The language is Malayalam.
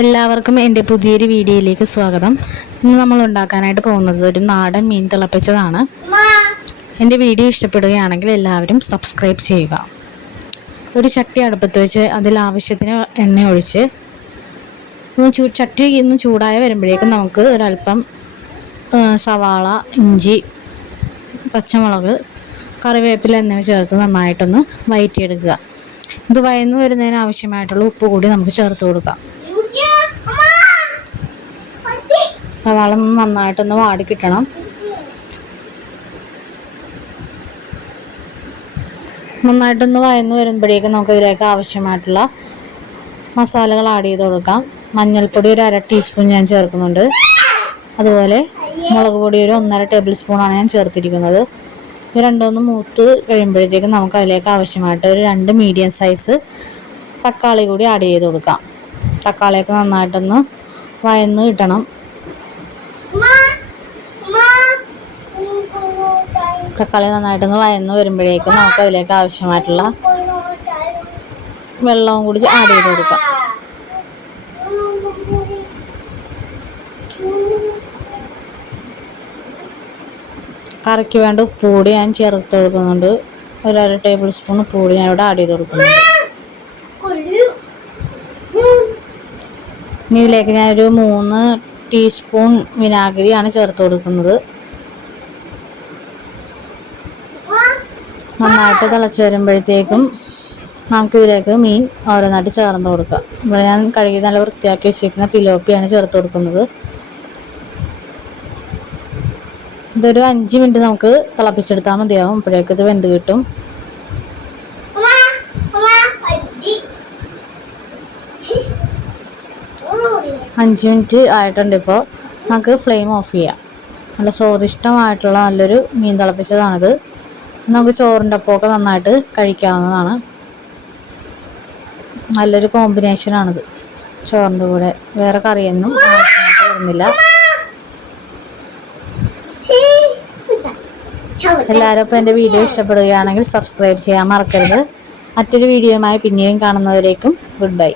എല്ലാവർക്കും എൻ്റെ പുതിയൊരു വീഡിയോയിലേക്ക് സ്വാഗതം. ഇന്ന് നമ്മൾ ഉണ്ടാക്കാനായിട്ട് പോകുന്നത് ഒരു നാടൻ മീൻ തിളപ്പിച്ചതാണ്. എൻ്റെ വീഡിയോ ഇഷ്ടപ്പെടുകയാണെങ്കിൽ എല്ലാവരും സബ്സ്ക്രൈബ് ചെയ്യുക. ഒരു ചട്ടി അടുപ്പത്ത് വെച്ച് അതിൽ ആവശ്യത്തിന് എണ്ണ ഒഴിച്ച് ചട്ടി ഇന്ന് ചൂടായി വരുമ്പോഴേക്കും നമുക്ക് ഒരല്പം സവാള, ഇഞ്ചി, പച്ചമുളക്, കറിവേപ്പില എന്നിവ ചേർത്ത് നന്നായിട്ടൊന്ന് വഴറ്റിയെടുക്കുക. ഇത് വഴന്നു വരുന്നതിന് ആവശ്യമായിട്ടുള്ള ഉപ്പ് കൂടി നമുക്ക് ചേർത്ത് കൊടുക്കാം. സവാള നന്നായിട്ടൊന്ന് വാടി കിട്ടണം. നന്നായിട്ടൊന്ന് വഴന്നു വരുമ്പോഴേക്കും നമുക്ക് ഇതിലേക്ക് ആവശ്യമായിട്ടുള്ള മസാലകൾ ആഡ് ചെയ്ത് കൊടുക്കാം. മഞ്ഞൾപ്പൊടി ഒരു 1/2 ടീസ്പൂൺ ഞാൻ ചേർക്കുന്നുണ്ട്. അതുപോലെ മുളക് പൊടി ഒരു 1.5 ടേബിൾ സ്പൂണാണ് ഞാൻ ചേർത്തിരിക്കുന്നത്. ഇത് രണ്ടൊന്ന് മൂത്ത് കഴിയുമ്പോഴത്തേക്കും നമുക്ക് അതിലേക്ക് ആവശ്യമായിട്ട് ഒരു 2 മീഡിയം സൈസ് തക്കാളി കൂടി ആഡ് ചെയ്ത് കൊടുക്കാം. തക്കാളിയൊക്കെ നന്നായിട്ടൊന്ന് വഴന്ന് കിട്ടണം. തക്കാളി നന്നായിട്ടൊന്ന് വഴന്ന് വരുമ്പോഴേക്കും നമുക്ക് അതിലേക്ക് ആവശ്യമായിട്ടുള്ള വെള്ളവും കൂടി ആഡ് ചെയ്ത് കൊടുക്കാം. കറിക്ക് വേണ്ട ഉപ്പ് കൂടി ഞാൻ ചേർത്ത് കൊടുക്കുന്നുണ്ട്. ഒരു 1/2 ടേബിൾ സ്പൂൺ ഉപ്പ് കൂടി ഞാൻ ഇവിടെ ആഡ് ചെയ്ത് കൊടുക്കുന്നുണ്ട്. ഇനി ഇതിലേക്ക് ഞാനൊരു 3 ടീസ്പൂൺ വിനാഗിരിയാണ് ചേർത്ത് കൊടുക്കുന്നത്. നന്നായിട്ട് തിളച്ച് വരുമ്പോഴത്തേക്കും നമുക്ക് ഇതിലേക്ക് മീൻ ഓരോന്നായിട്ട് ചേർത്ത് കൊടുക്കാം. ഇവിടെ ഞാൻ കഴുകി നല്ല വൃത്തിയാക്കി വെച്ചിരിക്കുന്ന പിലോപ്പിയാണ് ചേർത്ത് കൊടുക്കുന്നത്. ഇതൊരു 5 മിനിറ്റ് നമുക്ക് തിളപ്പിച്ചെടുത്താൽ മതിയാവും. അപ്പോഴേക്കും ഇത് വെന്ത് കിട്ടും. അഞ്ച് മിനിറ്റ് ആയിട്ടുണ്ട്. ഇപ്പോൾ നമുക്ക് ഫ്ലെയിം ഓഫ് ചെയ്യാം. നല്ല സ്വാദിഷ്ടമായിട്ടുള്ള നല്ലൊരു മീൻ തിളപ്പിച്ചതാണിത്. നമുക്ക് ചോറിൻ്റെ ഒപ്പമൊക്കെ നന്നായിട്ട് കഴിക്കാവുന്നതാണ്. നല്ലൊരു കോമ്പിനേഷനാണിത് ചോറിൻ്റെ കൂടെ. വേറെ കറിയൊന്നും ആവശ്യമായിട്ട് വരുന്നില്ല. എല്ലാവരും ഇപ്പോൾ എൻ്റെ വീഡിയോ ഇഷ്ടപ്പെടുകയാണെങ്കിൽ സബ്സ്ക്രൈബ് ചെയ്യാൻ മറക്കരുത്. മറ്റൊരു വീഡിയോയുമായി പിന്നെയും കാണുന്നവരേക്കും ഗുഡ് ബൈ.